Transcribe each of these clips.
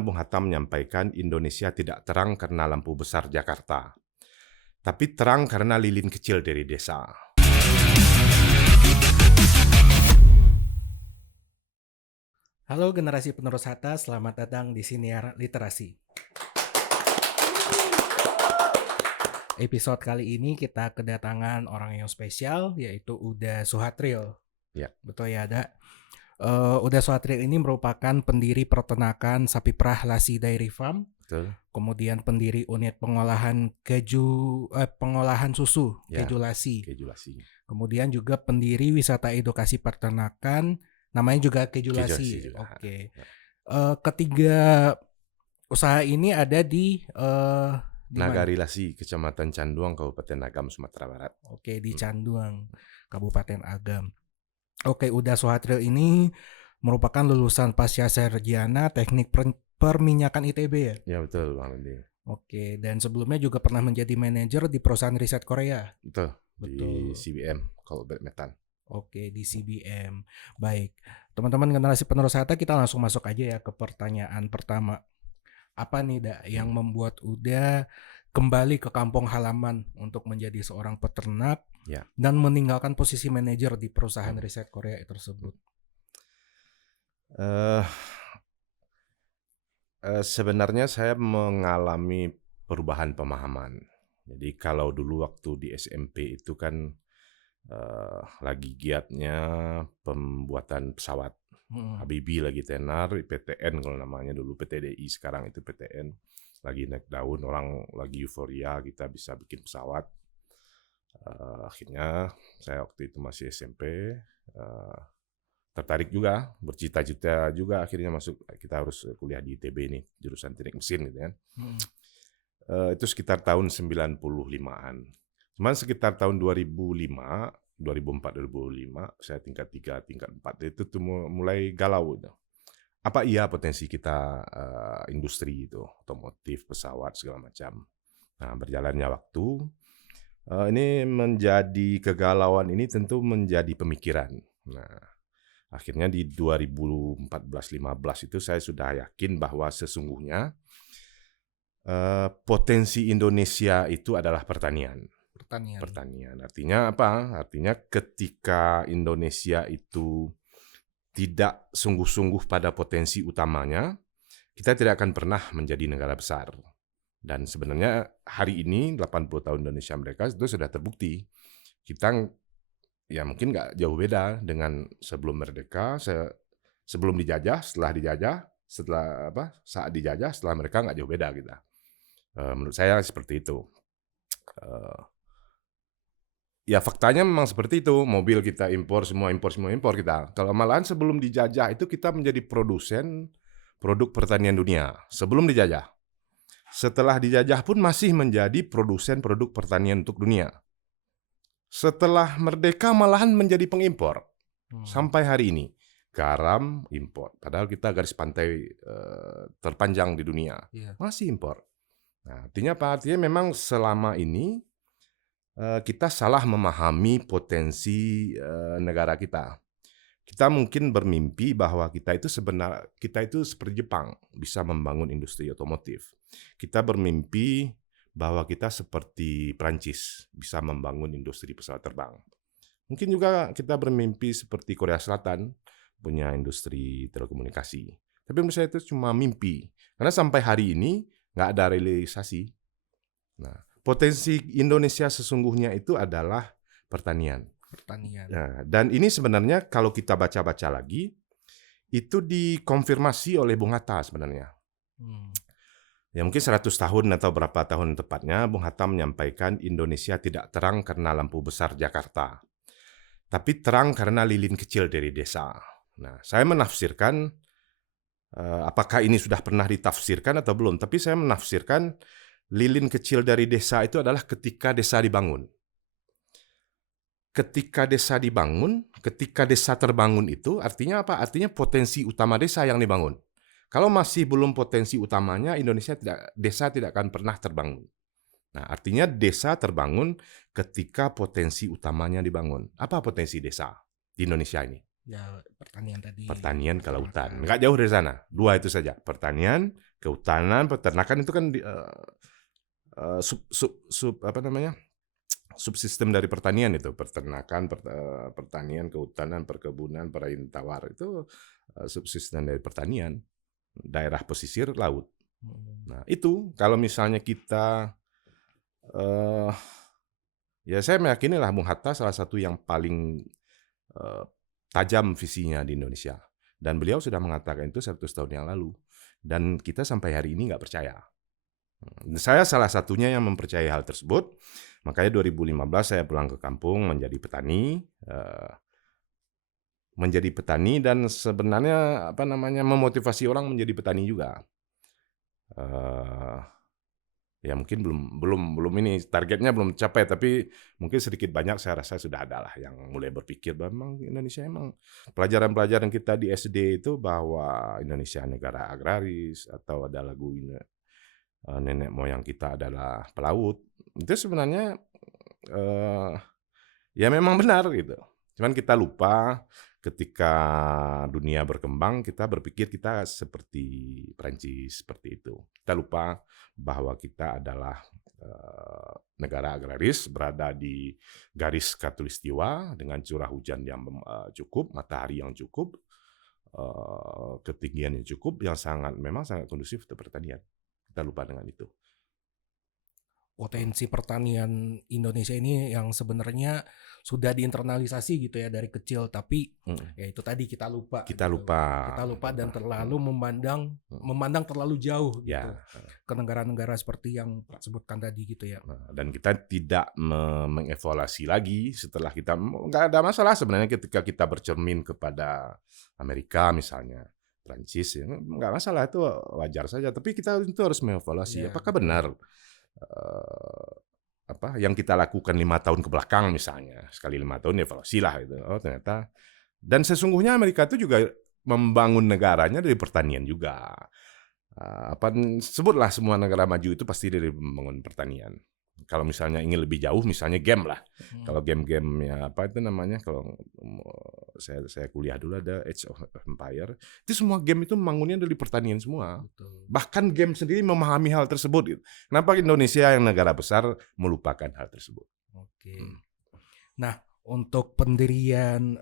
Bung Hatta menyampaikan Indonesia tidak terang karena lampu besar Jakarta, tapi terang karena lilin kecil dari desa. Halo generasi penerus Hatta, selamat datang di Siniar Literasi. Episode kali ini kita kedatangan orang yang spesial, yaitu Uda Suhatril. Ya. Betul ya, Ada? Uda Suhatril ini merupakan pendiri peternakan sapi perah Lasi Dairy Farm, Betul. kemudian pendiri unit pengolahan pengolahan susu Ya, keju Lasi. Keju Lasi. Kemudian juga pendiri wisata edukasi peternakan, namanya juga keju Keju Lasi. Lasi juga. Oke. Ya. Ketiga usaha ini ada di di mana? Nagari Lasi, Kecamatan Canduang, Kabupaten Agam, Sumatera Barat. Oke, di Canduang, Kabupaten Agam. Oke, Uda Suhatril ini merupakan lulusan pasca sarjana Teknik Perminyakan ITB ya? Ya betul, Bang Lendi. Oke, dan sebelumnya juga pernah menjadi manajer di perusahaan riset Korea. Betul. Betul. Di CBM, Coalbed Metan. Oke, di CBM. Baik, teman-teman generasi penerus Hatta, kita langsung masuk aja ya ke pertanyaan pertama. Apa nih, Da, yang membuat Uda kembali ke kampung halaman untuk menjadi seorang peternak Ya. dan meninggalkan posisi manajer di perusahaan riset Korea tersebut? Sebenarnya saya mengalami perubahan pemahaman. Jadi kalau dulu waktu di SMP itu kan lagi giatnya pembuatan pesawat. Habibie lagi tenar, PTN kalau namanya dulu, PTDI sekarang itu PTN. Lagi naik daun, orang lagi euforia kita bisa bikin pesawat. Akhirnya saya waktu itu masih SMP, tertarik juga, bercita-cita juga akhirnya masuk, kita harus kuliah di ITB nih, jurusan teknik mesin gitu kan. Itu sekitar tahun 95-an. Cuman sekitar tahun 2004, 2005, saya tingkat 3, tingkat 4, itu tuh mulai galau. Apa iya potensi kita industri itu, otomotif, pesawat, segala macam. Nah, berjalannya waktu, ini menjadi kegalauan ini tentu menjadi pemikiran. Nah, akhirnya di 2014-15 itu saya sudah yakin bahwa sesungguhnya potensi Indonesia itu adalah pertanian. Pertanian. Artinya apa? Artinya ketika Indonesia itu tidak sungguh-sungguh pada potensi utamanya, kita tidak akan pernah menjadi negara besar. Dan sebenarnya hari ini 80 tahun Indonesia Merdeka itu sudah terbukti. Kita ya mungkin nggak jauh beda dengan sebelum merdeka, sebelum dijajah, setelah dijajah, saat dijajah, setelah mereka nggak jauh beda kita. Menurut saya seperti itu. Ya faktanya memang seperti itu, mobil kita impor semua kita. Kalau malahan sebelum dijajah itu kita menjadi produsen produk pertanian dunia, sebelum dijajah. Setelah dijajah pun masih menjadi produsen produk pertanian untuk dunia. Setelah merdeka malahan menjadi pengimpor. Sampai hari ini, garam impor. Padahal kita garis pantai terpanjang di dunia, masih impor. Nah, artinya apa? Artinya memang selama ini kita salah memahami potensi negara kita. Kita mungkin bermimpi bahwa kita itu seperti Jepang, bisa membangun industri otomotif. Kita bermimpi bahwa kita seperti Prancis, bisa membangun industri pesawat terbang. Mungkin juga kita bermimpi seperti Korea Selatan, punya industri telekomunikasi. Tapi menurut saya itu cuma mimpi, karena sampai hari ini nggak ada realisasi. Nah, potensi Indonesia sesungguhnya itu adalah pertanian. Nah, dan ini sebenarnya kalau kita baca-baca lagi, itu dikonfirmasi oleh Bung Hatta sebenarnya. Ya mungkin 100 tahun atau berapa tahun tepatnya, Bung Hatta menyampaikan Indonesia tidak terang karena lampu besar Jakarta, tapi terang karena lilin kecil dari desa. Nah, saya menafsirkan, apakah ini sudah pernah ditafsirkan atau belum, tapi saya menafsirkan lilin kecil dari desa itu adalah ketika desa dibangun. Ketika desa dibangun, ketika desa terbangun itu artinya apa? Artinya potensi utama desa yang dibangun. Kalau masih belum potensi utamanya, desa tidak akan pernah terbangun. Nah, artinya desa terbangun ketika potensi utamanya dibangun. Apa potensi desa di Indonesia ini? Ya, pertanian tadi. Pertanian, kelautan. Nggak jauh dari sana. Dua itu saja. Pertanian, Kehutanan, peternakan itu kan subsistem dari pertanian itu, peternakan, pertanian, kehutanan, perkebunan, perayaan tawar itu subsistem dari pertanian, daerah pesisir, laut. Nah itu kalau misalnya kita ya saya meyakini lah Bung Hatta salah satu yang paling tajam visinya di Indonesia. Dan beliau sudah mengatakan itu 100 tahun yang lalu. Dan kita sampai hari ini nggak percaya. Saya salah satunya yang mempercayai hal tersebut. Makanya 2015 saya pulang ke kampung menjadi petani. Dan sebenarnya memotivasi orang menjadi petani juga. Ya mungkin belum ini targetnya belum capai, tapi mungkin sedikit banyak saya rasa sudah ada lah yang mulai berpikir bahwa Indonesia emang pelajaran-pelajaran kita di SD itu bahwa Indonesia negara agraris, atau ada lagu nenek moyang kita adalah pelaut, itu sebenarnya ya memang benar gitu. Cuman kita lupa ketika dunia berkembang, kita berpikir kita seperti Prancis, seperti itu. Kita lupa bahwa kita adalah negara agraris, berada di garis khatulistiwa dengan curah hujan yang cukup, matahari yang cukup, ketinggian yang cukup, yang memang sangat kondusif untuk pertanian. Kita lupa dengan itu. Potensi pertanian Indonesia ini yang sebenarnya sudah diinternalisasi gitu ya dari kecil, tapi ya itu tadi kita lupa dan terlalu memandang terlalu jauh gitu Ya. ke negara-negara seperti yang Pak sebutkan tadi gitu ya. Dan kita tidak mengevaluasi lagi setelah kita, nggak ada masalah sebenarnya ketika kita bercermin kepada Amerika misalnya, Prancis, ya, nggak masalah, itu wajar saja. Tapi kita itu harus mengevaluasi apakah benar yang kita lakukan 5 tahun ke belakang misalnya, sekali 5 tahun evaluasi lah itu. Oh ternyata, dan sesungguhnya Amerika itu juga membangun negaranya dari pertanian juga. Sebutlah semua negara maju itu pasti dari membangun pertanian. Kalau misalnya ingin lebih jauh, misalnya game lah. Kalau game-game ya apa itu namanya, kalau saya kuliah dulu ada Age of Empire, itu semua game itu membangunnya dari pertanian semua. Betul. Bahkan game sendiri memahami hal tersebut. Gitu. Kenapa Indonesia yang negara besar melupakan hal tersebut? Oke. Nah, untuk pendirian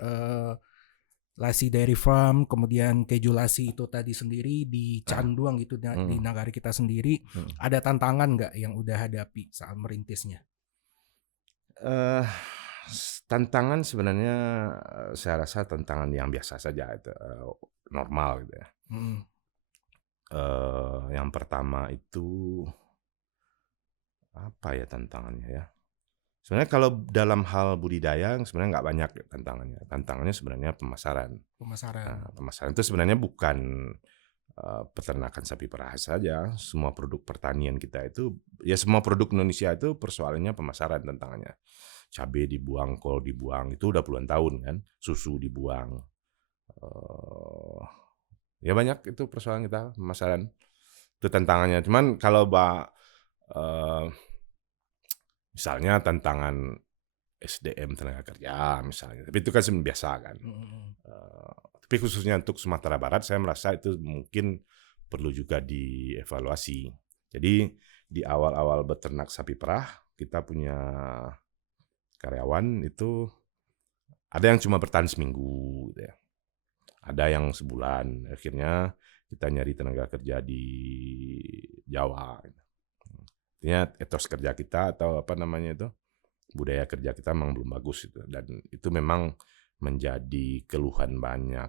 Lassi Dairy Farm, kemudian keju Lassi itu tadi sendiri di Canduang gitu di negara kita sendiri, ada tantangan nggak yang udah hadapi saat merintisnya? Tantangan sebenarnya saya rasa tantangan yang biasa saja, itu normal gitu ya. Yang pertama itu apa ya tantangannya ya? Sebenarnya kalau dalam hal budidaya sebenarnya nggak banyak tantangannya. Tantangannya sebenarnya pemasaran. Nah, pemasaran itu sebenarnya bukan peternakan sapi perah saja. Semua produk pertanian kita itu, ya semua produk Indonesia itu persoalannya pemasaran tantangannya. Cabai dibuang, kol dibuang, itu udah puluhan tahun kan. Susu dibuang. Ya banyak itu persoalan kita, pemasaran. Itu tantangannya. Cuman kalau misalnya tantangan SDM tenaga kerja misalnya, tapi itu kan biasa kan. Tapi khususnya untuk Sumatera Barat saya merasa itu mungkin perlu juga dievaluasi. Jadi di awal-awal beternak sapi perah kita punya karyawan itu ada yang cuma bertahan seminggu gitu ya. Ada yang sebulan. Akhirnya kita nyari tenaga kerja di Jawa. Artinya etos kerja kita atau budaya kerja kita memang belum bagus itu, dan itu memang menjadi keluhan banyak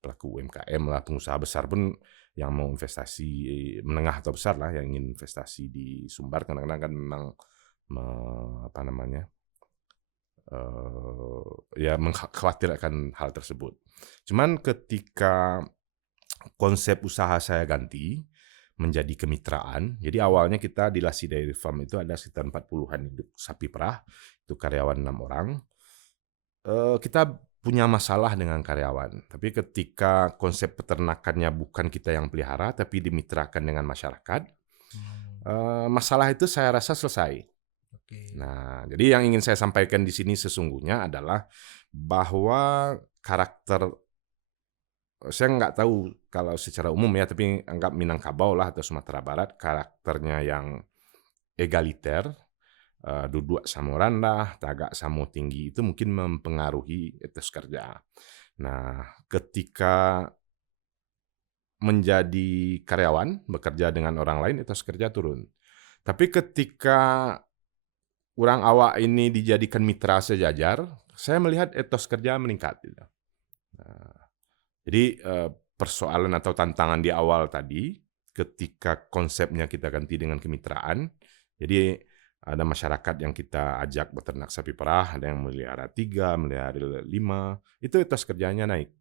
pelaku UMKM lah, pengusaha besar pun yang mau investasi menengah atau besar lah yang ingin investasi di Sumbar, kadang-kadang kan memang ya mengkhawatirkan hal tersebut. Cuman ketika konsep usaha saya ganti menjadi kemitraan. Jadi awalnya kita di Lassi Dairy Farm itu ada sekitar 40-an induk sapi perah, itu karyawan 6 orang. Kita punya masalah dengan karyawan. Tapi ketika konsep peternakannya bukan kita yang pelihara, tapi dimitrakan dengan masyarakat, masalah itu saya rasa selesai. Nah, jadi yang ingin saya sampaikan di sini sesungguhnya adalah bahwa karakter saya nggak tahu kalau secara umum ya, tapi anggap Minangkabau lah atau Sumatera Barat karakternya yang egaliter, duduk samo rendah, tagak samo tinggi itu mungkin mempengaruhi etos kerja. Nah, ketika menjadi karyawan, bekerja dengan orang lain, etos kerja turun. Tapi ketika orang awak ini dijadikan mitra sejajar, saya melihat etos kerja meningkat. Gitu. Nah, jadi persoalan atau tantangan di awal tadi, ketika konsepnya kita ganti dengan kemitraan, jadi ada masyarakat yang kita ajak beternak sapi perah, ada yang melihara 3, melihara 5, itu etos kerjanya naik.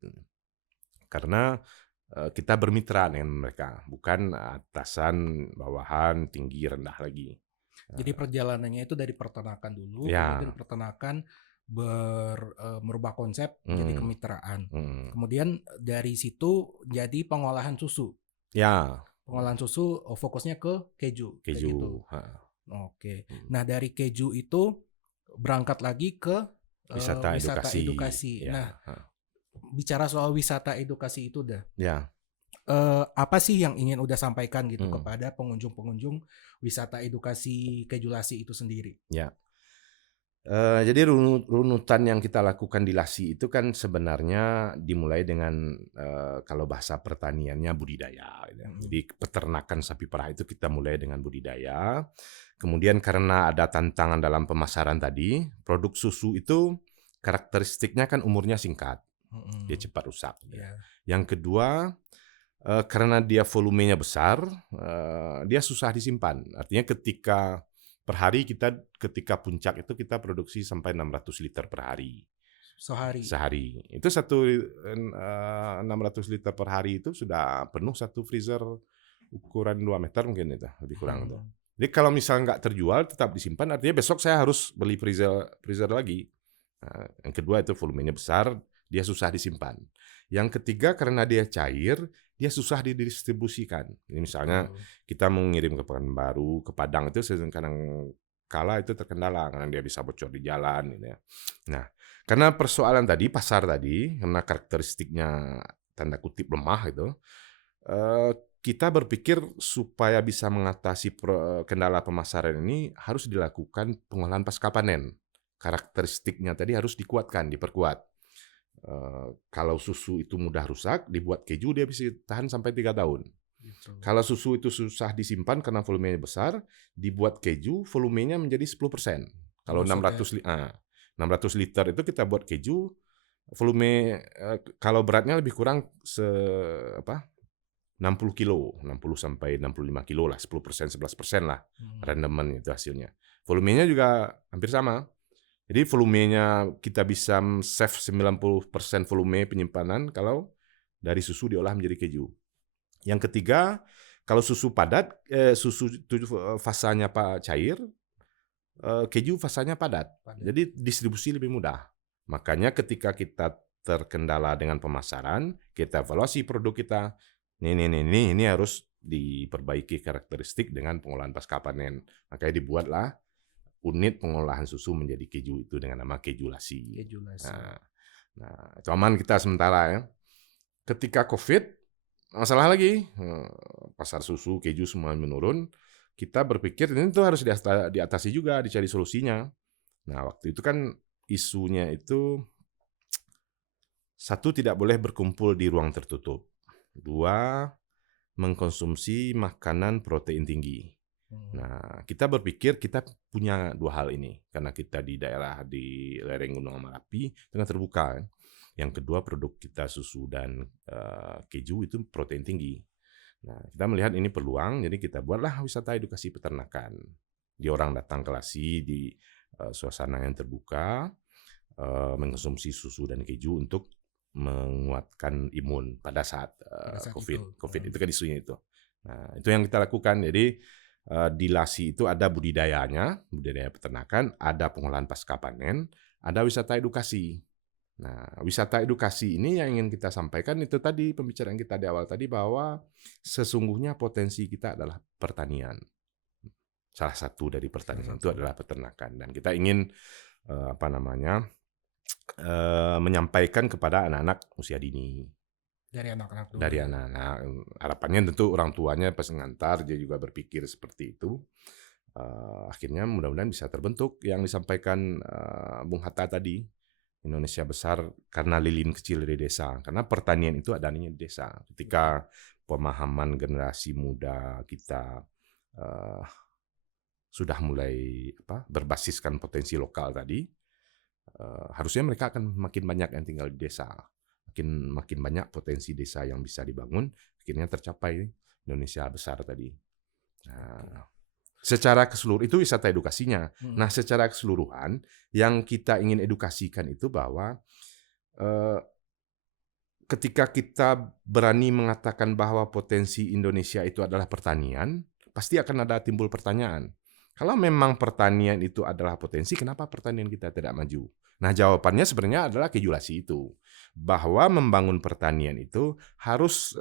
Karena kita bermitra dengan mereka, bukan atasan, bawahan, tinggi, rendah lagi. Jadi perjalanannya itu dari peternakan dulu, kemudian Ya, peternakan merubah konsep jadi mm, kemitraan. mm. Kemudian dari situ jadi pengolahan susu. Ya, Pengolahan susu fokusnya ke keju, kayak gitu. keju, Oke. Nah, dari keju itu berangkat lagi ke wisata wisata edukasi, edukasi. ya, Nah, bicara soal wisata edukasi itu dah. ya. Apa sih yang ingin udah sampaikan gitu Mm. kepada pengunjung-pengunjung wisata edukasi keju Lasi itu sendiri? Ya, jadi runutan yang kita lakukan di Lasi itu kan sebenarnya dimulai dengan kalau bahasa pertaniannya budidaya. Gitu. Jadi peternakan sapi perah itu kita mulai dengan budidaya. Kemudian karena ada tantangan dalam pemasaran tadi, produk susu itu karakteristiknya kan umurnya singkat, dia cepat rusak. Yeah. Yang kedua, karena dia volumenya besar, dia susah disimpan. Artinya ketika per hari ketika puncak itu kita produksi sampai 600 liter per hari. Sehari. Itu 600 liter per hari itu sudah penuh satu freezer ukuran 2 meter mungkin itu, lebih kurang itu. Jadi kalau misalnya nggak terjual tetap disimpan, artinya besok saya harus beli freezer lagi. Nah, yang kedua itu volumenya besar, dia susah disimpan. Yang ketiga karena dia cair, dia susah didistribusikan. Ini misalnya kita mau ngirim ke Pekanbaru, ke Padang itu kadang kala itu terkendala karena dia bisa bocor di jalan. Gitu ya. Nah, karena persoalan tadi, pasar tadi, karena karakteristiknya tanda kutip lemah itu, kita berpikir supaya bisa mengatasi kendala pemasaran ini harus dilakukan pengolahan pasca panen. Karakteristiknya tadi harus dikuatkan, diperkuat. Kalau susu itu mudah rusak, dibuat keju dia bisa tahan sampai 3 tahun. Gitu. Kalau susu itu susah disimpan karena volumenya besar, dibuat keju volumenya menjadi 10%. Kalau 600 liter itu kita buat keju, volume kalau beratnya lebih kurang 60 kilo, 60 sampai 65 kilo lah, 10%, 11% lah, randoman itu hasilnya. Volumenya juga hampir sama. Jadi volumenya kita bisa save 90% volume penyimpanan kalau dari susu diolah menjadi keju. Yang ketiga, kalau susu padat, susu fasanya cair, keju fasanya padat. Jadi distribusi lebih mudah. Makanya ketika kita terkendala dengan pemasaran, kita evaluasi produk kita. Ini harus diperbaiki karakteristik dengan pengolahan pasca panen. Makanya dibuatlah unit pengolahan susu menjadi keju itu dengan nama keju Lasi. Nah, itu aman kita sementara ya. Ketika COVID, masalah lagi, pasar susu, keju semua menurun. Kita berpikir ini tuh harus diatasi juga, dicari solusinya. Nah, waktu itu kan isunya itu, 1, tidak boleh berkumpul di ruang tertutup. 2, mengkonsumsi makanan protein tinggi. Nah, kita berpikir kita punya 2 hal ini. Karena kita di daerah di lereng Gunung Merapi, tengah terbuka. Yang kedua, produk kita susu dan keju itu protein tinggi. Nah, kita melihat ini peluang, jadi kita buatlah wisata edukasi peternakan. Orang datang ke Lasi di suasana yang terbuka, mengkonsumsi susu dan keju untuk menguatkan imun pada saat COVID. COVID itu kan isunya itu. Nah, itu yang kita lakukan. Jadi di Lasi itu ada budidaya peternakan, ada pengolahan pasca panen, ada wisata edukasi. Nah, wisata edukasi ini yang ingin kita sampaikan itu tadi pembicaraan kita di awal tadi bahwa sesungguhnya potensi kita adalah pertanian. Salah satu dari pertanian itu adalah peternakan dan kita ingin menyampaikan kepada anak-anak usia dini. Dari anak-anak dari dulu. anak-anak. Harapannya tentu orang tuanya pas ngantar dia juga berpikir seperti itu. Akhirnya mudah-mudahan bisa terbentuk yang disampaikan Bung Hatta tadi, Indonesia besar karena lilin kecil di desa. Karena pertanian itu adanya di desa. Ketika pemahaman generasi muda kita uh, sudah mulai berbasiskan potensi lokal tadi, harusnya mereka akan makin banyak yang tinggal di desa. Makin banyak potensi desa yang bisa dibangun, akhirnya tercapai Indonesia besar tadi. Nah, secara keseluruhan itu wisata edukasinya. Nah, secara keseluruhan yang kita ingin edukasikan itu bahwa ketika kita berani mengatakan bahwa potensi Indonesia itu adalah pertanian, pasti akan ada timbul pertanyaan. Kalau memang pertanian itu adalah potensi, kenapa pertanian kita tidak maju? Nah, jawabannya sebenarnya adalah kejulasi itu. Bahwa membangun pertanian itu harus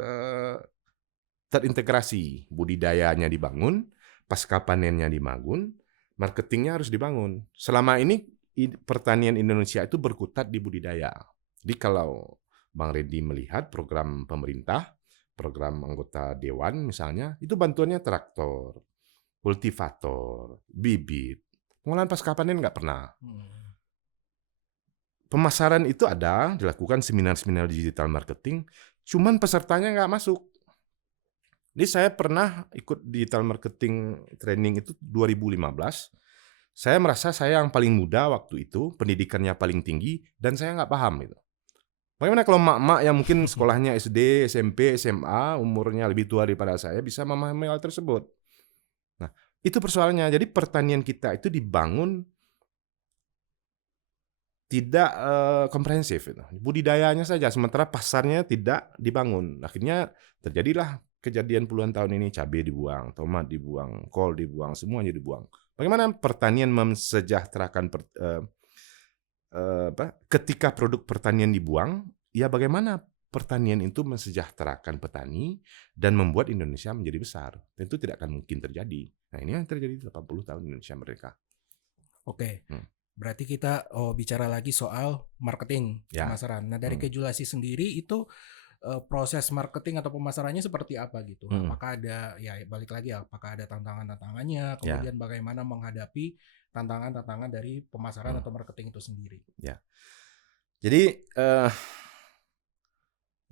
terintegrasi. Budidayanya dibangun, pasca panennya dibangun, marketingnya harus dibangun. Selama ini pertanian Indonesia itu berkutat di budidaya. Jadi kalau Bang Reddy melihat program pemerintah, program anggota dewan misalnya, itu bantuannya traktor, kultivator, bibit. Pengolahan pasca panen nggak pernah. Pemasaran itu ada, dilakukan seminar-seminar digital marketing, cuman pesertanya nggak masuk. Jadi saya pernah ikut digital marketing training itu 2015. Saya merasa saya yang paling muda waktu itu, pendidikannya paling tinggi, dan saya nggak paham itu. Bagaimana kalau mak-mak yang mungkin sekolahnya SD, SMP, SMA, umurnya lebih tua daripada saya, bisa memahami hal tersebut? Nah, itu persoalannya. Jadi pertanian kita itu dibangun tidak komprehensif. Budidayanya saja, sementara pasarnya tidak dibangun. Akhirnya terjadilah kejadian puluhan tahun ini, cabai dibuang, tomat dibuang, kol dibuang, semuanya dibuang. Bagaimana pertanian mensejahterakan ketika produk pertanian dibuang, ya bagaimana pertanian itu mensejahterakan petani dan membuat Indonesia menjadi besar. Tentu tidak akan mungkin terjadi. Nah, ini yang terjadi 80 tahun Indonesia merdeka. Oke. Berarti kita bicara lagi soal marketing, pemasaran. Nah, dari Kejulasi sendiri itu proses marketing atau pemasarannya seperti apa gitu? Apakah ada, ya balik lagi, apakah ada tantangan-tantangannya, kemudian bagaimana menghadapi tantangan-tantangan dari pemasaran atau marketing itu sendiri? Ya. Jadi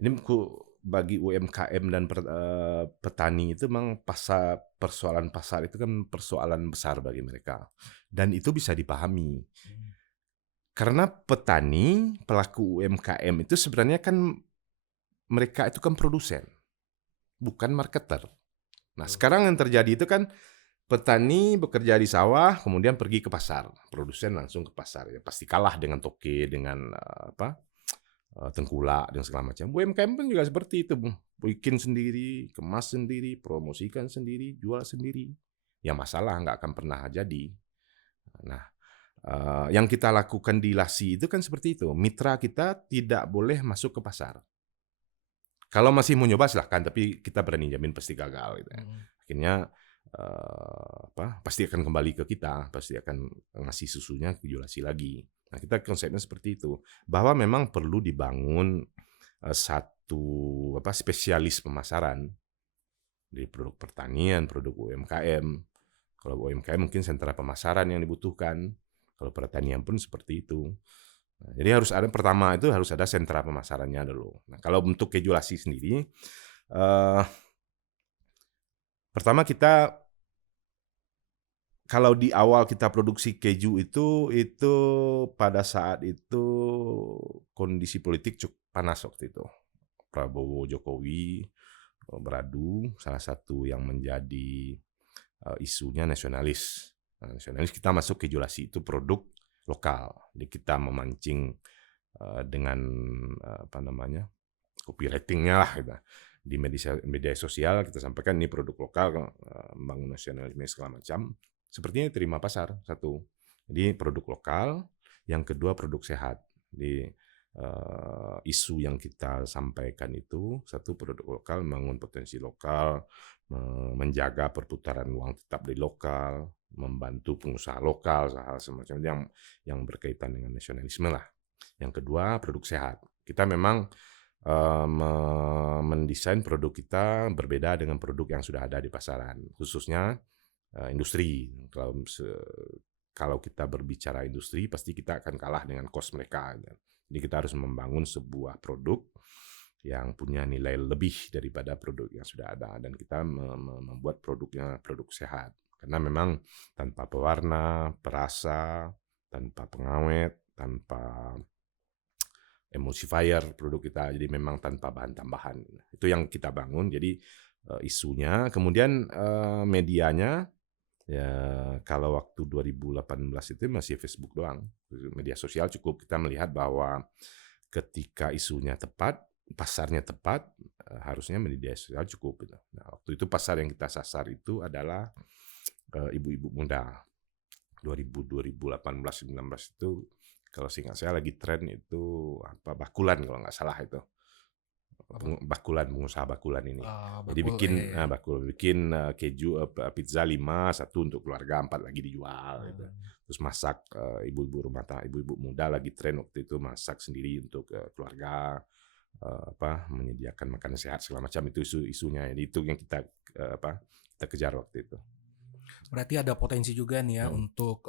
ini bagi UMKM dan petani itu memang persoalan pasar itu kan persoalan besar bagi mereka. Dan itu bisa dipahami. Karena petani, pelaku UMKM itu sebenarnya kan mereka itu kan produsen, bukan marketer. Nah, sekarang yang terjadi itu kan petani bekerja di sawah, kemudian pergi ke pasar. Produsen langsung ke pasar. Ya, pasti kalah dengan toke, dengan tengkulak, dan segala macam. UMKM pun juga seperti itu. Bikin sendiri, kemas sendiri, promosikan sendiri, jual sendiri. Ya masalah nggak akan pernah jadi. Nah, yang kita lakukan di LASI itu kan seperti itu. Mitra kita tidak boleh masuk ke pasar. Kalau masih mau nyoba silahkan, tapi kita berani jamin pasti gagal. Gitu ya. Akhirnya pasti akan kembali ke kita, pasti akan ngasih susunya ke Julasi lagi. Nah, kita konsepnya seperti itu, bahwa memang perlu dibangun satu spesialis pemasaran di produk pertanian, produk UMKM. Kalau UMKM mungkin sentra pemasaran yang dibutuhkan. Kalau pertanian pun seperti itu. Nah, jadi harus ada sentra pemasarannya dulu. Nah, kalau untuk Kejulasi sendiri, pertama kalau di awal kita produksi keju itu pada saat itu kondisi politik cukup panas waktu itu. Prabowo Jokowi beradu, salah satu yang menjadi isunya nasionalis. Nah, nasionalis kita masuk Kejulasi itu produk lokal. Jadi kita memancing dengan copywriting-nya lah gitu. Di media sosial kita sampaikan ini produk lokal, membangun nasionalisme segala macam. Sepertinya terima pasar, satu. Jadi produk lokal, yang kedua produk sehat. Di isu yang kita sampaikan itu, satu produk lokal, membangun potensi lokal, menjaga perputaran uang tetap di lokal, membantu pengusaha lokal, hal semacam yang berkaitan dengan nasionalisme lah. Yang kedua produk sehat. Kita memang mendesain produk kita berbeda dengan produk yang sudah ada di pasaran, khususnya industri. Kalau kita berbicara industri, pasti kita akan kalah dengan cost mereka. Jadi kita harus membangun sebuah produk yang punya nilai lebih daripada produk yang sudah ada, dan kita membuat produknya produk sehat. Karena memang tanpa pewarna, perasa, tanpa pengawet, tanpa emulsifier produk kita, jadi memang tanpa bahan tambahan. Itu yang kita bangun. Jadi isunya, kemudian medianya, ya kalau waktu 2018 itu masih Facebook doang, media sosial cukup. Kita melihat bahwa ketika isunya tepat, pasarnya tepat, harusnya media sosial cukup. Nah, waktu itu pasar yang kita sasar itu adalah ibu-ibu muda. 2018-19 itu, kalau seingat saya lagi tren itu bakulan kalau nggak salah itu. Bakulan, pengusaha bakulan ini. Jadi bikin keju, pizza 5, 1 untuk keluarga, 4 lagi dijual gitu. Terus masak, ibu-ibu rumah tangga, ibu-ibu muda lagi tren waktu itu masak sendiri untuk keluarga, menyediakan makanan sehat segala macam. Itu isunya. Jadi itu yang kita kejar waktu itu. Berarti ada potensi juga nih ya untuk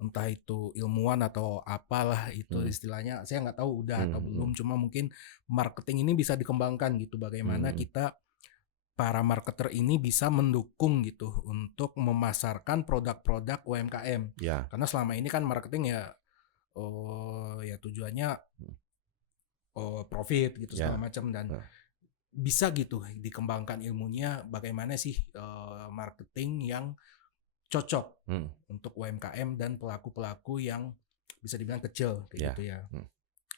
entah itu ilmuwan atau apalah itu istilahnya, saya nggak tahu udah atau belum, cuma mungkin marketing ini bisa dikembangkan gitu, bagaimana kita para marketer ini bisa mendukung gitu untuk memasarkan produk-produk UMKM. Karena selama ini kan marketing ya tujuannya profit gitu segala macam, dan bisa gitu dikembangkan ilmunya bagaimana sih marketing yang cocok untuk UMKM dan pelaku-pelaku yang bisa dibilang kecil kayak gitu ya.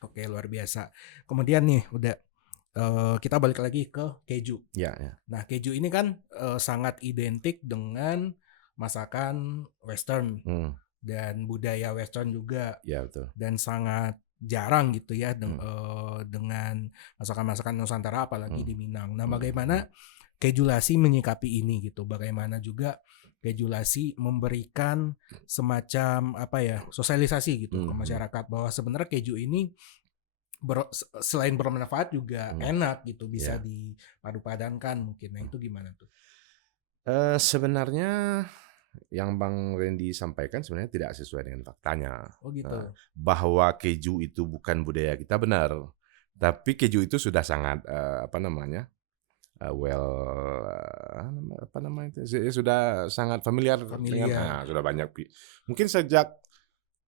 Oke, luar biasa. Kemudian nih udah kita balik lagi ke keju. Nah, keju ini kan sangat identik dengan masakan Western dan budaya Western juga. Betul. Dan sangat jarang gitu ya dengan masakan-masakan Nusantara, apalagi di Minang. Nah, bagaimana Kejulasi menyikapi ini gitu? Bagaimana juga Kejulasi memberikan semacam sosialisasi gitu ke masyarakat bahwa sebenarnya keju ini selain bermanfaat juga enak gitu, bisa dipadu-padankan mungkin. Nah, itu gimana tuh? Sebenarnya yang Bang Randy sampaikan sebenarnya tidak sesuai dengan faktanya. Oh gitu. Bahwa keju itu bukan budaya kita, benar. Tapi keju itu sudah sangat sudah sangat familiar. Dengan, sudah banyak. Mungkin sejak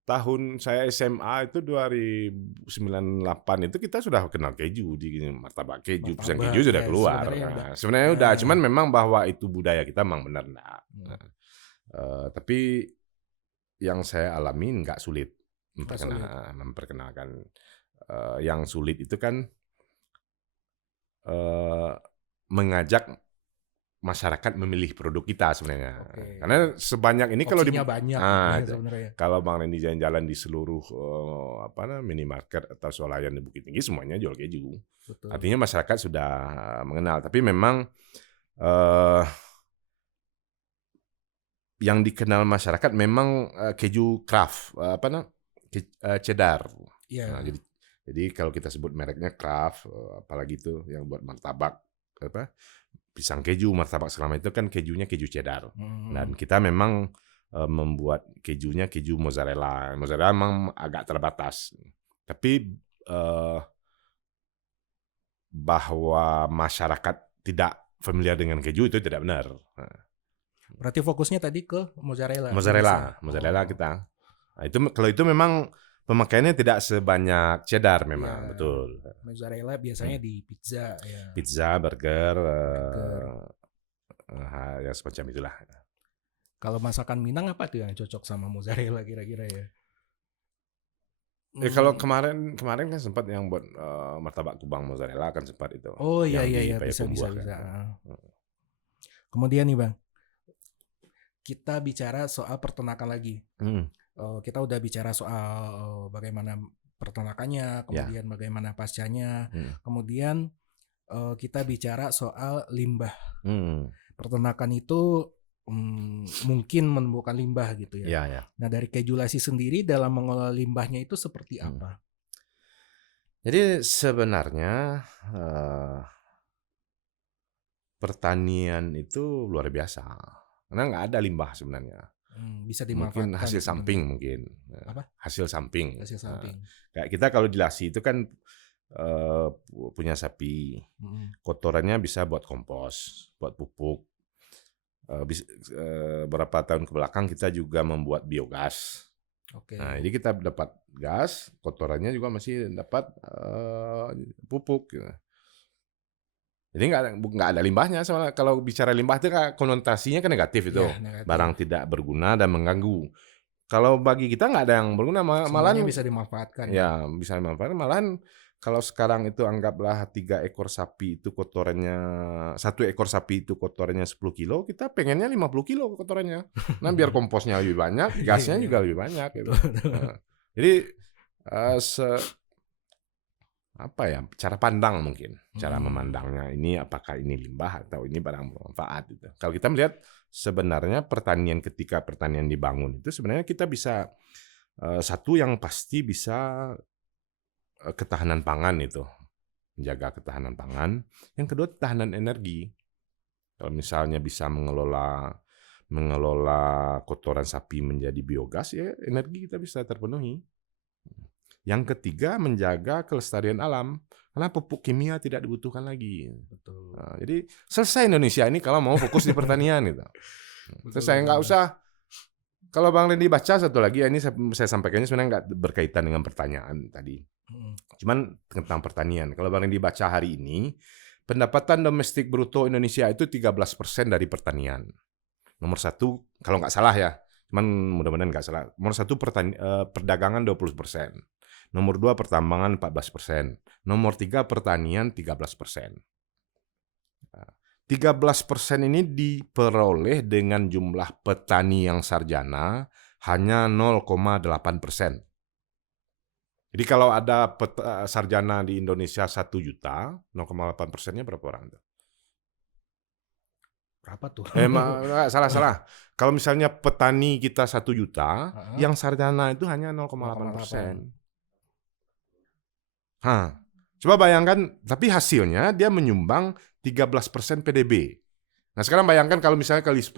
tahun saya SMA itu 2098 itu kita sudah kenal keju, di martabak keju, pisang keju sudah keluar. Sebenarnya udah, cuman memang bahwa itu budaya kita memang benar enggak. Tapi yang saya alami nggak sulit memperkenalkan. Yang sulit itu kan mengajak masyarakat memilih produk kita sebenarnya. Karena sebanyak ini kalau Bang Randy jalan-jalan di seluruh minimarket atau swalayan di Bukit Tinggi, semuanya jual keju. Betul. Artinya masyarakat sudah mengenal. Tapi memang yang dikenal masyarakat memang keju Kraft, cheddar. Nah, jadi kalau kita sebut mereknya Kraft, apalagi itu yang buat martabak, pisang keju, martabak selama itu kan kejunya keju cheddar. Dan kita memang membuat kejunya keju mozzarella. Mozzarella memang agak terbatas. Tapi bahwa masyarakat tidak familiar dengan keju itu tidak benar. Berarti fokusnya tadi ke mozzarella. Mozzarella kita. Nah, kalau itu memang pemakaiannya tidak sebanyak cheddar memang, betul. Mozzarella biasanya di pizza ya. Pizza, burger. Ya semacam itulah. Kalau masakan Minang apa tuh yang cocok sama mozzarella kira-kira ya? Kalau kemarin kan sempat yang buat martabak kubang mozzarella kan sempat itu. Oh iya bisa. Kemudian nih Bang, kita bicara soal peternakan lagi. Kita udah bicara soal bagaimana peternakannya, kemudian bagaimana pascanya, kemudian kita bicara soal limbah. Peternakan itu mungkin menemukan limbah gitu ya. Nah, dari Kejulasi sendiri dalam mengelola limbahnya itu seperti apa? Jadi sebenarnya pertanian itu luar biasa, karena nggak ada limbah sebenarnya. Bisa Mungkin dimanfaatkan hasil gitu dengan samping mungkin, apa? hasil samping. Hasil samping. Kayak kita kalau di Lasi itu kan punya sapi, Mhm. kotorannya bisa buat kompos, buat pupuk. Beberapa tahun ke belakang kita juga membuat biogas. Nah, Oke. jadi kita dapat gas, kotorannya juga masih dapat pupuk. Gitu. Jadi nggak ada limbahnya. Soalnya kalau bicara limbah itu kan konotasinya kan negatif itu, Iya, negatif. barang tidak berguna dan mengganggu. Kalau bagi kita nggak ada yang berguna, Semuanya malahan bisa dimanfaatkan ya. ya bisa dimanfaatkan. Malahan kalau sekarang itu anggaplah 3 ekor sapi itu kotorannya, 1 ekor sapi itu kotorannya 10 kilo, kita pengennya 50 kilo kotorannya. Nah biar komposnya lebih banyak, Iya, gasnya iya. juga lebih banyak gitu. Betul, betul. Nah, jadi eh, se- apa ya, cara pandang mungkin, cara Mhm. memandangnya ini apakah ini limbah atau ini barang bermanfaat gitu. Kalau kita melihat sebenarnya pertanian, ketika pertanian dibangun itu sebenarnya kita bisa satu yang pasti bisa ketahanan pangan itu, menjaga ketahanan pangan. Yang kedua ketahanan energi. Kalau misalnya bisa mengelola mengelola kotoran sapi menjadi biogas, ya energi kita bisa terpenuhi. Yang ketiga menjaga kelestarian alam, karena pupuk kimia tidak dibutuhkan lagi. Betul. Nah, jadi selesai Indonesia ini kalau mau fokus di pertanian gitu. Terus Betul, saya betul, nggak betul. usah. Kalau Bang Randy baca satu lagi, ya ini saya sampaikannya sebenarnya nggak berkaitan dengan pertanyaan tadi. Mhm. Cuman tentang pertanian. Kalau Bang Randy baca hari ini, pendapatan domestik bruto Indonesia itu 13% dari pertanian. Nomor satu, kalau nggak salah ya, cuman mudah-mudahan nggak salah. Nomor satu perdagangan 20%. Nomor dua pertambangan 14%. Nomor tiga pertanian 13%. 13% ini diperoleh dengan jumlah petani yang sarjana hanya 0,8%. Jadi kalau ada sarjana di Indonesia 1 juta, 0,8%-nya berapa orang tuh? Berapa tuh? Salah. Kalau misalnya petani kita 1 juta, Heeh, yang sarjana itu hanya 0,8. 0,8%. Hah, coba bayangkan, tapi hasilnya dia menyumbang 13% PDB. Nah sekarang bayangkan kalau misalnya kali 10,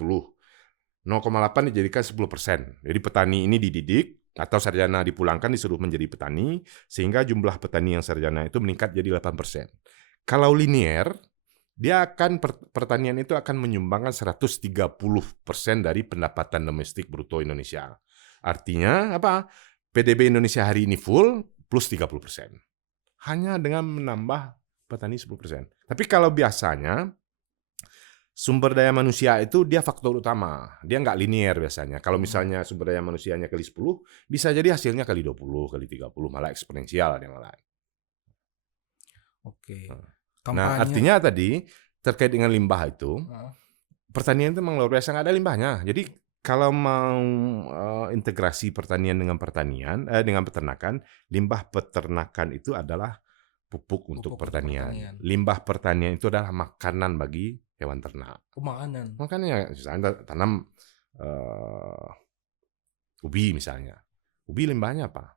0,8 dijadikan 10%. Jadi petani ini dididik atau sarjana dipulangkan disuruh menjadi petani, sehingga jumlah petani yang sarjana itu meningkat jadi 8%. Kalau linear, dia akan pertanian itu akan menyumbangkan 130% dari pendapatan domestik bruto Indonesia. Artinya apa? PDB Indonesia hari ini full plus 30%. Hanya dengan menambah petani 10%. Tapi kalau biasanya sumber daya manusia itu dia faktor utama. Dia nggak linear biasanya. Kalau Mhm. misalnya sumber daya manusianya kali 10, bisa jadi hasilnya kali 20, kali 30, malah eksponensial dia malah. Oke. Nah, Kampanye artinya tadi terkait dengan limbah itu, heeh, pertanian itu memang luar biasa, nggak ada limbahnya. Jadi kalau mau integrasi pertanian dengan dengan peternakan, limbah peternakan itu adalah pupuk untuk pupuk untuk pertanian. pertanian. Limbah pertanian itu adalah makanan bagi hewan ternak. Makanan. Makanya misalnya tanam eh, ubi misalnya. Ubi limbahnya apa?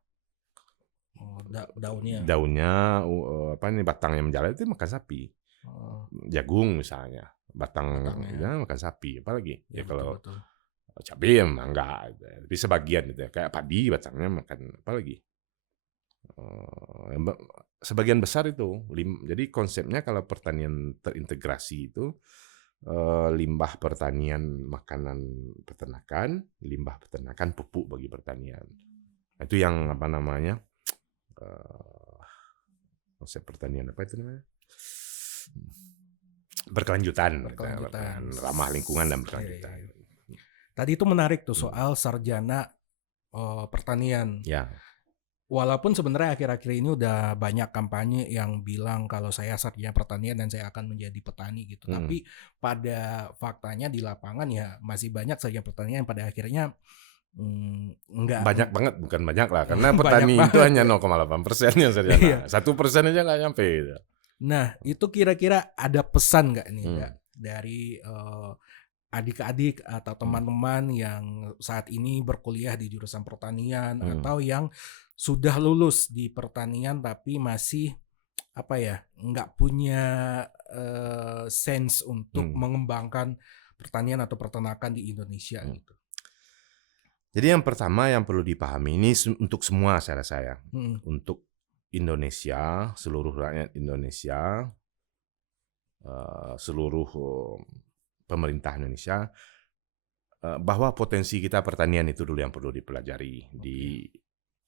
Oh, daunnya. Daunnya, apa ini batangnya menjalar itu makan sapi. Heeh, Jagung misalnya, batangnya. batangnya makan sapi. Apalagi Ya ya betul, kalau betul. cabai memang enggak, tapi sebagian gitu ya. Kayak padi batangnya makan apalagi. Sebagian besar itu. Jadi konsepnya kalau pertanian terintegrasi itu limbah pertanian makanan peternakan, limbah peternakan pupuk bagi pertanian. Itu yang apa namanya? eh, Konsep pertanian apa itu namanya? Berkelanjutan, Berkelanjutan. ramah lingkungan dan Iya, iya, berkelanjutan. iya. Tadi itu menarik tuh Hmm. soal sarjana pertanian. Ya, Walaupun sebenarnya akhir-akhir ini udah banyak kampanye yang bilang kalau saya sarjana pertanian dan saya akan menjadi petani gitu. hmm. Tapi pada faktanya di lapangan ya masih banyak sarjana pertanian yang pada akhirnya enggak Banyak banget, bukan banyak lah, karena banyak petani itu banget hanya ya. 0,8% yang Iya. sarjana. 1% aja nggak nyampe. Gitu. Nah, itu kira-kira ada pesan nggak nih Hmm. dari adik-adik atau Hmm. teman-teman yang saat ini berkuliah di jurusan pertanian Hmm. atau yang sudah lulus di pertanian tapi masih apa ya, nggak punya sense untuk Hmm, mengembangkan pertanian atau peternakan di Indonesia hmm. gitu. Jadi yang pertama yang perlu dipahami ini untuk semua saya rasa ya. Mhm, Untuk Indonesia, seluruh rakyat Indonesia, seluruh pemerintah Indonesia, bahwa potensi kita pertanian itu dulu yang perlu dipelajari, oke.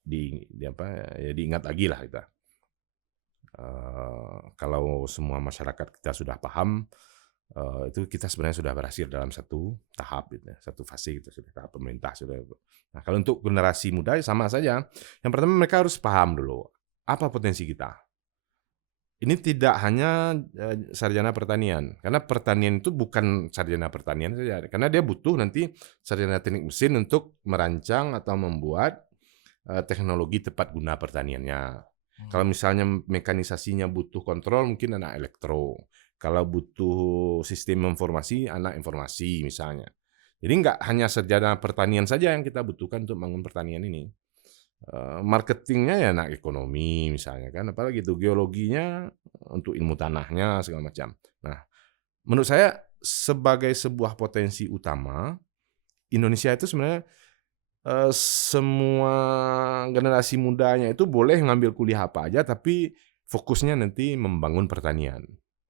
di apa ya, diingat lagi lah kita. Kalau semua masyarakat kita sudah paham, itu kita sebenarnya sudah berhasil dalam satu tahap gitu ya, satu fase gitu, sudah tahap pemerintah sudah. Nah, kalau untuk generasi muda ya sama saja. Yang pertama mereka harus paham dulu apa potensi kita. Ini tidak hanya sarjana pertanian, karena pertanian itu bukan sarjana pertanian saja, karena dia butuh nanti sarjana teknik mesin untuk merancang atau membuat teknologi tepat guna pertaniannya. Kalau Mmm, misalnya mekanisasinya butuh kontrol, mungkin anak elektro. Kalau butuh sistem informasi, anak informasi misalnya. Jadi nggak hanya sarjana pertanian saja yang kita butuhkan untuk bangun pertanian ini. Marketingnya ya anak ekonomi misalnya kan, apalagi itu geologinya untuk ilmu tanahnya segala macam. Nah, menurut saya sebagai sebuah potensi utama, Indonesia itu sebenarnya semua generasi mudanya itu boleh ngambil kuliah apa aja, tapi fokusnya nanti membangun pertanian.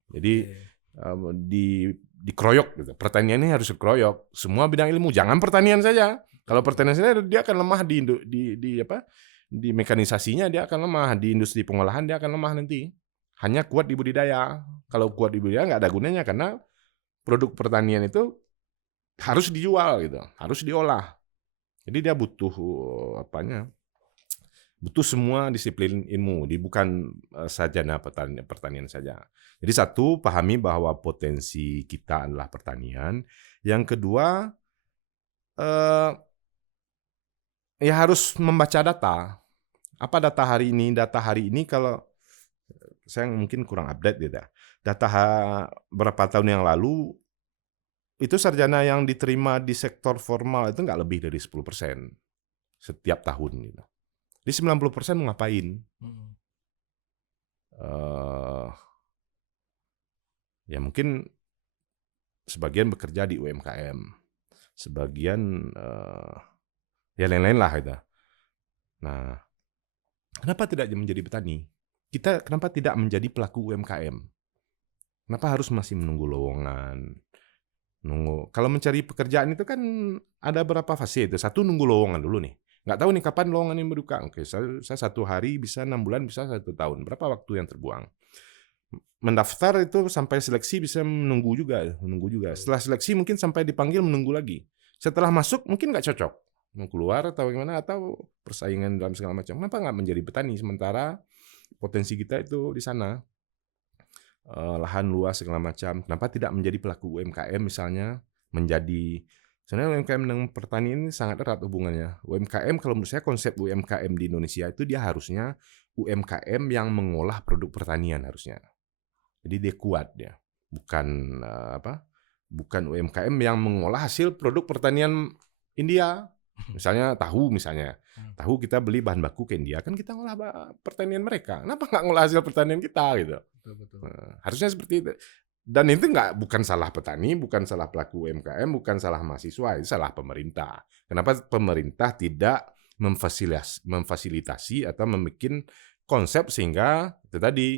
Jadi, oke. dikeroyok gitu, pertanian ini harus dikeroyok, semua bidang ilmu, jangan pertanian saja. Betul Kalau betul. pertanian saja dia akan lemah di apa, di mekanisasinya dia akan lemah, di industri pengolahan dia akan lemah nanti. Hanya kuat di budidaya. Kalau kuat di budidaya nggak ada gunanya karena produk pertanian itu harus dijual gitu, harus diolah. Jadi dia butuh apanya, butuh semua disiplin ilmu, bukan sarjana pertanian saja. Jadi satu, pahami bahwa potensi kita adalah pertanian. Yang kedua, eh, ya harus membaca data. Apa data hari ini? Data hari ini kalau saya mungkin kurang update gitu ya. Data berapa tahun yang lalu itu sarjana yang diterima di sektor formal itu nggak lebih dari 10% setiap tahun gitu. Di 90% mau ngapain? Mhm, Eh, ya mungkin sebagian bekerja di UMKM, sebagian ya lain-lain lah itu. Nah, kenapa tidak menjadi petani? Kita kenapa tidak menjadi pelaku UMKM? Kenapa harus masih menunggu lowongan? Nunggu. Kalau mencari pekerjaan itu kan ada berapa fase itu. Satu nunggu lowongan dulu nih. Nggak tahu nih kapan lowongan ini berbuka. Oke, saya 1 hari bisa 6 bulan, bisa 1 tahun. Berapa waktu yang terbuang? Mendaftar itu sampai seleksi bisa menunggu juga. betul. Setelah seleksi mungkin sampai dipanggil menunggu lagi. Setelah masuk mungkin nggak cocok, mau keluar atau gimana atau persaingan dalam segala macam. Kenapa nggak menjadi petani sementara potensi kita itu di sana, lahan luas segala macam. Kenapa tidak menjadi pelaku UMKM misalnya, menjadi sebenarnya UMKM dengan pertanian ini sangat erat hubungannya. UMKM kalau menurut saya konsep UMKM di Indonesia itu dia harusnya UMKM yang mengolah produk pertanian harusnya. Jadi dia kuat dia, bukan apa? Bukan UMKM yang mengolah hasil produk pertanian India. Misalnya tahu misalnya. Mmm, Tahu kita beli bahan baku ke India, kan kita ngolah pertanian mereka. Kenapa nggak ngolah hasil pertanian kita gitu? betul betul. Harusnya seperti itu. Dan itu nggak bukan salah petani, bukan salah pelaku UMKM, bukan salah mahasiswa, itu salah pemerintah. Kenapa pemerintah tidak memfasilitasi atau membuat konsep sehingga itu tadi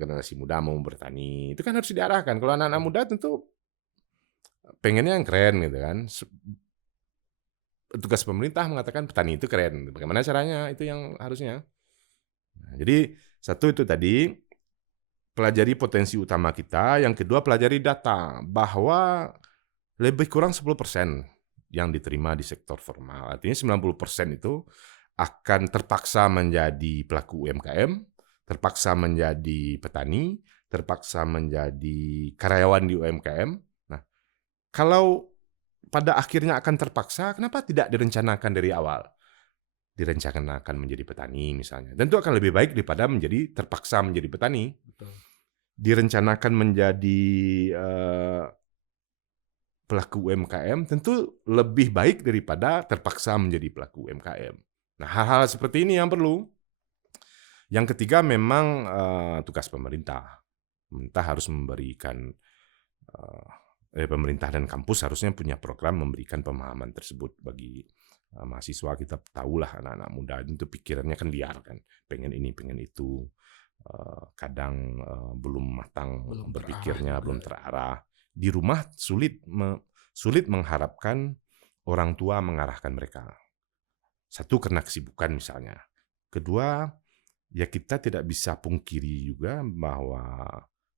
generasi muda mau bertani itu kan harus diarahkan. Kalau anak-anak Betul. muda tentu pengennya yang keren gitu kan. Tugas pemerintah mengatakan petani itu keren. Bagaimana caranya? Itu yang harusnya. Nah, jadi satu itu tadi pelajari potensi utama kita. Yang kedua pelajari data bahwa lebih kurang 10% yang diterima di sektor formal. Artinya 90% itu akan terpaksa menjadi pelaku UMKM, terpaksa menjadi petani, terpaksa menjadi karyawan di UMKM. Nah, kalau pada akhirnya akan terpaksa, kenapa tidak direncanakan dari awal? Direncanakan menjadi petani misalnya. Tentu akan lebih baik daripada menjadi terpaksa menjadi petani. Betul. Direncanakan menjadi pelaku UMKM tentu lebih baik daripada terpaksa menjadi pelaku UMKM. Nah, hal-hal seperti ini yang perlu. Yang ketiga memang tugas pemerintah. Pemerintah harus memberikan pemerintah dan kampus harusnya punya program memberikan pemahaman tersebut bagi mahasiswa. Kita tahulah anak-anak muda itu pikirannya kan liar kan, pengen ini, pengen itu. Kadang belum matang Belum berpikirnya, terarah belum juga. terarah. Di rumah sulit mengharapkan orang tua mengarahkan mereka. Satu, karena kesibukan misalnya. Kedua, ya kita tidak bisa pungkiri juga bahwa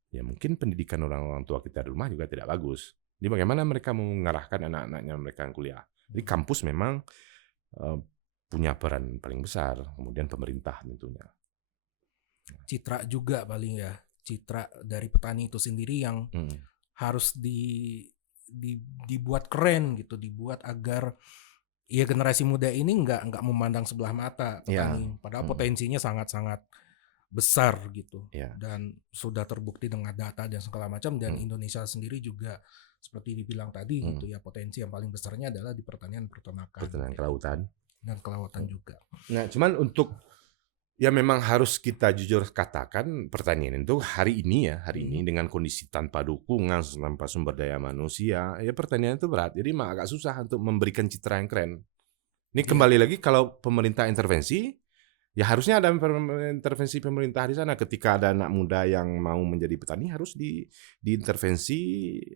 ya mungkin pendidikan orang-orang tua kita di rumah juga tidak bagus. Jadi bagaimana mereka mengarahkan anak-anaknya mereka yang kuliah. Jadi kampus memang punya peran paling besar, kemudian pemerintah tentunya. Citra juga paling ya, citra dari petani itu sendiri yang harus dibuat keren gitu, dibuat agar ya generasi muda ini nggak memandang sebelah mata Ya. petani, padahal potensinya sangat-sangat besar gitu, Ya. dan sudah terbukti dengan data dan segala macam. Dan Indonesia sendiri juga seperti dibilang tadi gitu ya, potensi yang paling besarnya adalah di pertanian peternakan Pertanian gitu. kelautan. Dan kelautan juga. Nah, cuman untuk ya memang harus kita jujur katakan pertanian itu hari ini dengan kondisi tanpa dukungan, tanpa sumber daya manusia, ya pertanian itu berat. Jadi agak susah untuk memberikan citra yang keren. Ini kembali lagi kalau pemerintah intervensi, ya harusnya ada intervensi pemerintah di sana. Ketika ada anak muda yang mau menjadi petani harus diintervensi,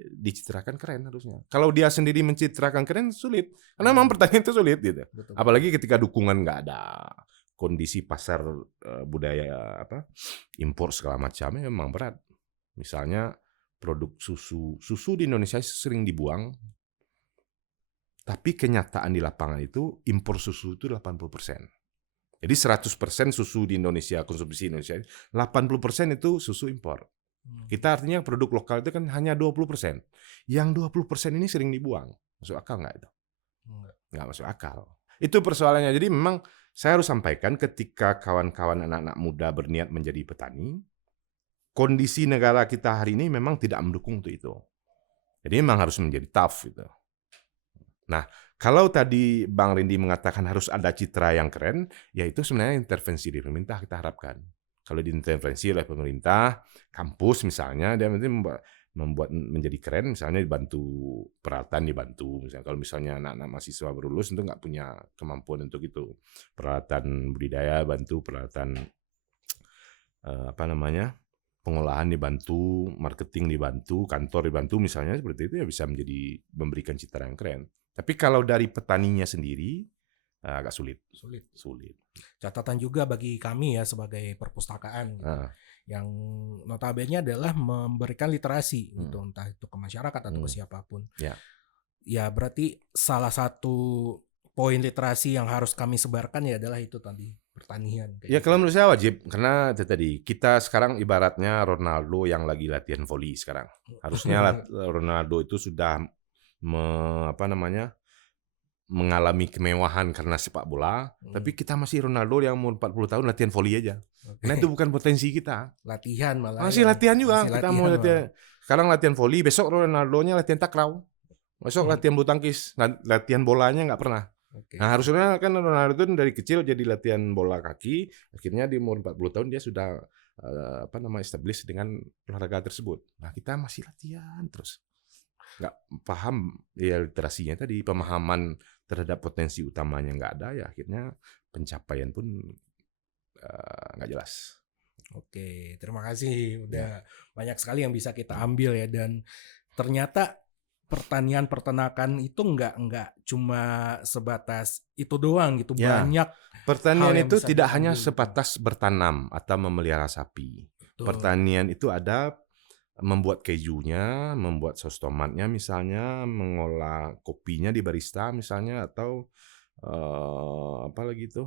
dicitrakan keren harusnya. Kalau dia sendiri mencitrakan keren sulit, karena memang pertanian itu sulit gitu. Betul. Apalagi ketika dukungan nggak ada, kondisi pasar budaya impor segala macamnya memang berat. Misalnya produk susu di Indonesia sering dibuang, tapi kenyataan di lapangan itu impor susu itu 80%. Jadi 100% susu di Indonesia, konsumsi Indonesia, 80% itu susu impor. Kita artinya produk lokal itu kan hanya 20%. Yang 20% ini sering dibuang. Masuk akal nggak itu? Nggak masuk akal. Itu persoalannya. Jadi memang saya harus sampaikan ketika kawan-kawan anak-anak muda berniat menjadi petani, kondisi negara kita hari ini memang tidak mendukung untuk itu. Jadi memang harus menjadi tough gitu. Nah, kalau tadi Bang Rindi mengatakan harus ada citra yang keren, ya itu sebenarnya intervensi dari pemerintah kita harapkan. Kalau diintervensi oleh pemerintah, kampus misalnya, dia nanti membuat menjadi keren, misalnya dibantu peralatan, dibantu. Misalnya kalau misalnya anak-anak mahasiswa baru lulus itu nggak punya kemampuan untuk itu. Peralatan budidaya bantu, peralatan pengolahan dibantu, marketing dibantu, kantor dibantu misalnya seperti itu, ya bisa memberikan citra yang keren. Tapi kalau dari petaninya sendiri agak sulit. Catatan juga bagi kami ya sebagai perpustakaan gitu, yang notabene adalah memberikan literasi gitu, entah itu ke masyarakat atau ke siapapun. Ya berarti salah satu poin literasi yang harus kami sebarkan ya adalah itu tadi, pertanian. Ya kalau menurut saya wajib, karena itu tadi kita sekarang ibaratnya Ronaldo yang lagi latihan voli sekarang. Harusnya Ronaldo itu sudah mengalami kemewahan karena sepak bola, tapi kita masih Ronaldo yang umur 40 tahun latihan voli aja. Karena itu bukan potensi kita. Latihan malah. Masih latihan juga. Masih kita latihan mau latihan. Sekarang latihan voli, besok Ronaldonya latihan takraw. Besok latihan bulu tangkis, latihan bolanya nggak pernah. Nah harusnya kan Ronaldo itu dari kecil jadi latihan bola kaki, akhirnya di umur 40 tahun dia sudah establish dengan olahraga tersebut. Nah kita masih latihan terus. Nggak paham ya literasinya tadi, pemahaman terhadap potensi utamanya nggak ada, ya akhirnya pencapaian pun nggak jelas. Oke, terima kasih. Udah banyak sekali yang bisa kita ambil ya, dan ternyata pertanian peternakan itu nggak cuma sebatas itu doang gitu. Banyak pertanian hal yang itu bisa tidak hanya diambil sebatas bertanam atau memelihara sapi. Betul. Pertanian itu ada membuat kejunya, membuat saus tomatnya misalnya, mengolah kopinya di barista misalnya, atau apalagi itu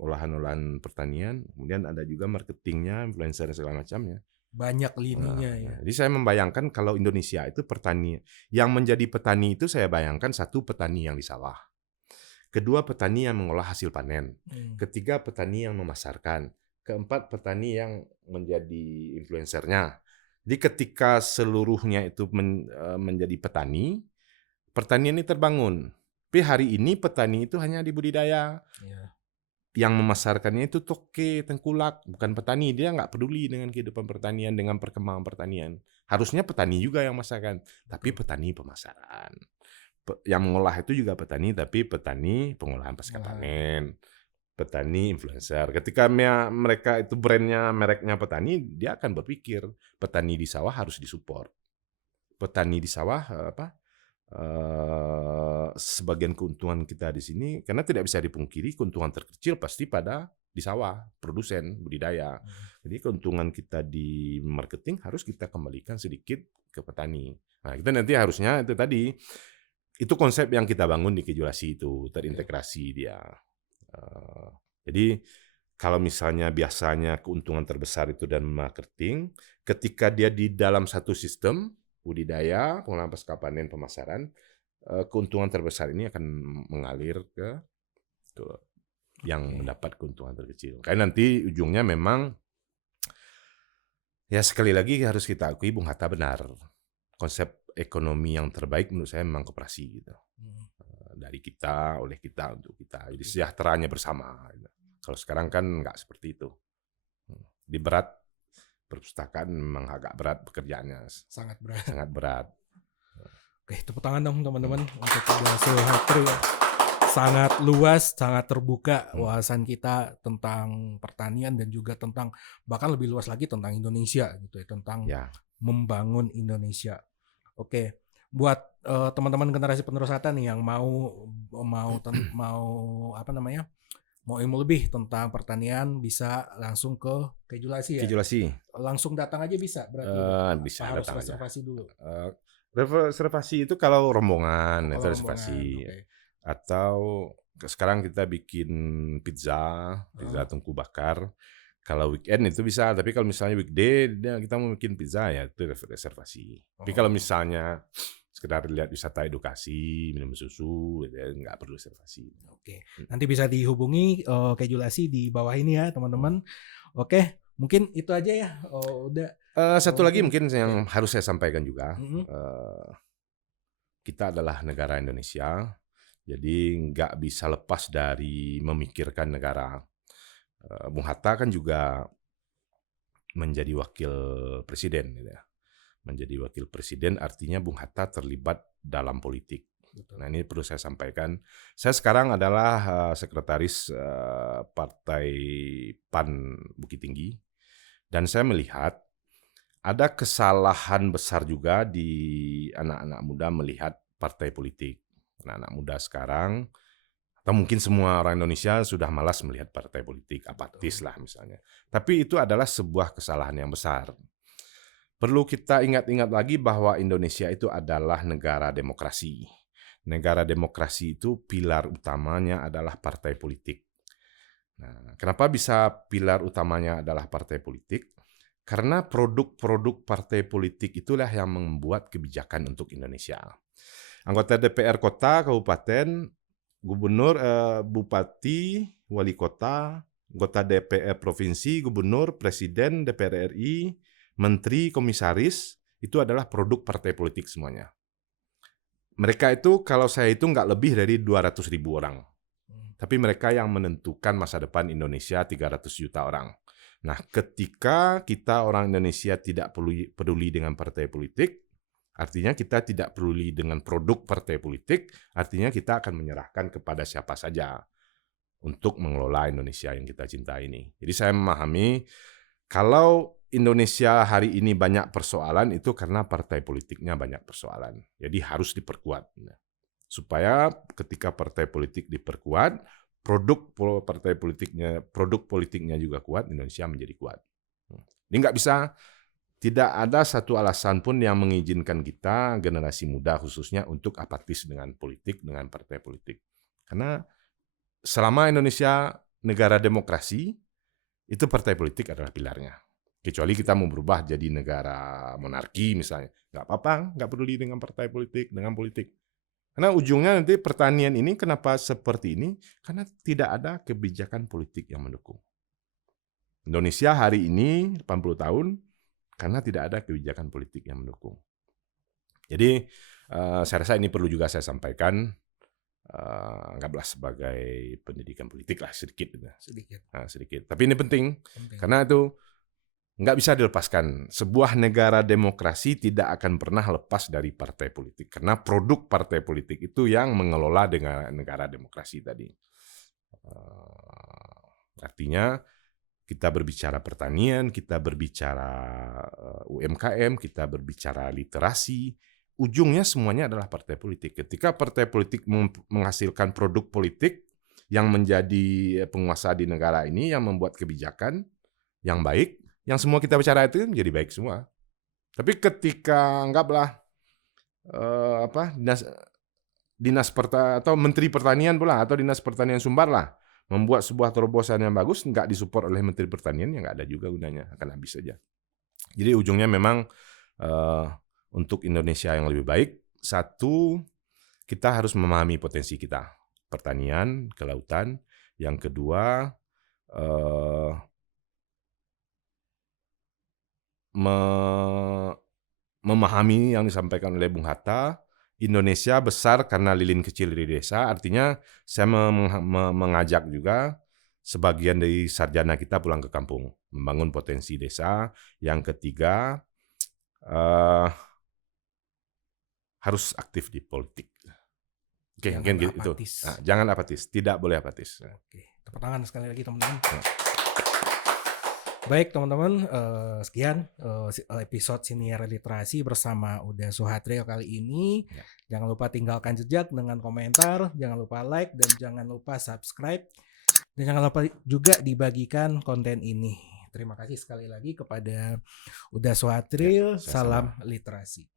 olahan-olahan pertanian. Kemudian ada juga marketingnya, influencer segala macamnya. Banyak lininya ya. Jadi saya membayangkan kalau Indonesia itu petani, yang menjadi petani itu saya bayangkan satu, petani yang di sawah. Kedua, petani yang mengolah hasil panen. Ketiga, petani yang memasarkan. Keempat, petani yang menjadi influencernya. Jadi ketika seluruhnya itu menjadi petani, pertanian ini terbangun. Tapi hari ini petani itu hanya di budidaya. yang memasarkannya itu toke, tengkulak, bukan petani. Dia nggak peduli dengan kehidupan pertanian, dengan perkembangan pertanian. Harusnya petani juga yang masarkan, tapi petani pemasaran. Yang mengolah itu juga petani, tapi petani pengolahan pasca panen, petani influencer. Ketika mereka itu brandnya, mereknya petani, dia akan berpikir petani di sawah harus disupport. Petani di sawah sebagian keuntungan kita di sini, karena tidak bisa dipungkiri keuntungan terkecil pasti pada di sawah, produsen, budidaya. Jadi keuntungan kita di marketing harus kita kembalikan sedikit ke petani. Nah, kita nanti harusnya itu tadi, itu konsep yang kita bangun di Kejulasi itu, terintegrasi dia. Jadi kalau misalnya biasanya keuntungan terbesar itu dan marketing, ketika dia di dalam satu sistem, budidaya, pengolahan pasca panen, pemasaran, keuntungan terbesar ini akan mengalir ke yang mendapat keuntungan terkecil. Karena nanti ujungnya memang, ya sekali lagi harus kita akui Bung Hatta benar. Konsep ekonomi yang terbaik menurut saya memang koperasi gitu. Dari kita, oleh kita, untuk kita. Jadi sejahteranya bersama. Kalau sekarang kan nggak seperti itu. Di berat, perpustakaan memang agak berat pekerjaannya. Sangat berat. Sangat berat. Oke, tepuk tangan dong teman-teman untuk Kejulasi Hatri ya. Sangat luas, sangat terbuka wawasan kita tentang pertanian dan juga tentang bahkan lebih luas lagi tentang Indonesia gitu ya, tentang membangun Indonesia. Oke, buat teman-teman generasi penerus Hatta nih yang mau ilmu lebih tentang pertanian, bisa langsung ke Kejulasi ya. Kejulasi. Langsung datang aja bisa berarti. Bisa harus datang reservasi aja. dulu. Reservasi itu kalau rombongan, itu reservasi. Okay. Atau sekarang kita bikin pizza tungku bakar. Kalau weekend itu bisa, tapi kalau misalnya weekday kita mau bikin pizza ya itu reservasi. Tapi kalau misalnya sekedar lihat wisata edukasi, minum susu, ya nggak perlu reservasi. Oke, nanti bisa dihubungi Kejulasi di bawah ini ya teman-teman. Oke, mungkin itu aja ya. Udah. Satu lagi mungkin yang harus saya sampaikan juga, kita adalah negara Indonesia, jadi nggak bisa lepas dari memikirkan negara. Bung Hatta kan juga menjadi wakil presiden, gitu ya. Menjadi wakil presiden artinya Bung Hatta terlibat dalam politik. Nah ini perlu saya sampaikan. Saya sekarang adalah sekretaris Partai PAN Bukit Tinggi, dan saya melihat ada kesalahan besar juga di anak-anak muda melihat partai politik. Anak-anak muda sekarang, atau mungkin semua orang Indonesia sudah malas melihat partai politik, apatis lah misalnya. Tapi itu adalah sebuah kesalahan yang besar. Perlu kita ingat-ingat lagi bahwa Indonesia itu adalah negara demokrasi. Negara demokrasi itu pilar utamanya adalah partai politik. Nah, kenapa bisa pilar utamanya adalah partai politik? Karena produk-produk partai politik itulah yang membuat kebijakan untuk Indonesia. Anggota DPR kota, kabupaten, gubernur, bupati, wali kota, anggota DPR provinsi, gubernur, presiden, DPR RI, menteri, komisaris, itu adalah produk partai politik semuanya. Mereka itu kalau saya hitung nggak lebih dari 200.000 orang. Tapi mereka yang menentukan masa depan Indonesia 300 juta orang. Nah, ketika kita orang Indonesia tidak peduli dengan partai politik, artinya kita tidak peduli dengan produk partai politik, artinya kita akan menyerahkan kepada siapa saja untuk mengelola Indonesia yang kita cintai ini. Jadi saya memahami kalau Indonesia hari ini banyak persoalan itu karena partai politiknya banyak persoalan. Jadi harus diperkuat. Supaya ketika partai politik diperkuat, produk politiknya juga kuat, Indonesia menjadi kuat. Ini nggak bisa, tidak ada satu alasan pun yang mengizinkan kita, generasi muda khususnya, untuk apatis dengan politik, dengan partai politik. Karena selama Indonesia negara demokrasi, itu partai politik adalah pilarnya. Kecuali kita mau berubah jadi negara monarki misalnya. Nggak apa-apa, nggak peduli dengan partai politik, dengan politik. Karena ujungnya nanti pertanian ini kenapa seperti ini? Karena tidak ada kebijakan politik yang mendukung. Indonesia hari ini 80 tahun karena tidak ada kebijakan politik yang mendukung. Jadi saya rasa ini perlu juga saya sampaikan. anggaplah sebagai pendidikan politik lah sedikit gitu. Sedikit. Sedikit. Tapi ini penting Penting. karena itu nggak bisa dilepaskan. Sebuah negara demokrasi tidak akan pernah lepas dari partai politik karena produk partai politik itu yang mengelola negara demokrasi tadi. Artinya kita berbicara pertanian, kita berbicara UMKM, kita berbicara literasi, ujungnya semuanya adalah partai politik. Ketika partai politik menghasilkan produk politik yang menjadi penguasa di negara ini, yang membuat kebijakan yang baik, yang semua kita bicara itu menjadi baik semua. Tapi ketika anggaplah dinas atau Menteri Pertanian pula atau Dinas Pertanian Sumbar lah membuat sebuah terobosan yang bagus, nggak disupport oleh Menteri Pertanian, ya nggak ada juga gunanya, akan habis saja. Jadi ujungnya memang untuk Indonesia yang lebih baik, satu, kita harus memahami potensi kita, pertanian, kelautan. Yang kedua, memahami yang disampaikan oleh Bung Hatta, Indonesia besar karena lilin kecil di desa, artinya saya mengajak juga sebagian dari sarjana kita pulang ke kampung, membangun potensi desa. Yang ketiga, harus aktif di politik. Oke, mungkin gitu. Jangan apatis, tidak boleh apatis. Oke, tepuk tangan sekali lagi teman-teman. Baik teman-teman, sekian episode Siniar Literasi bersama Uda Suhatrio kali ini. Ya. Jangan lupa tinggalkan jejak dengan komentar, jangan lupa like, dan jangan lupa subscribe. Dan jangan lupa juga dibagikan konten ini. Terima kasih sekali lagi kepada Uda Suhatrio. Ya, salam literasi.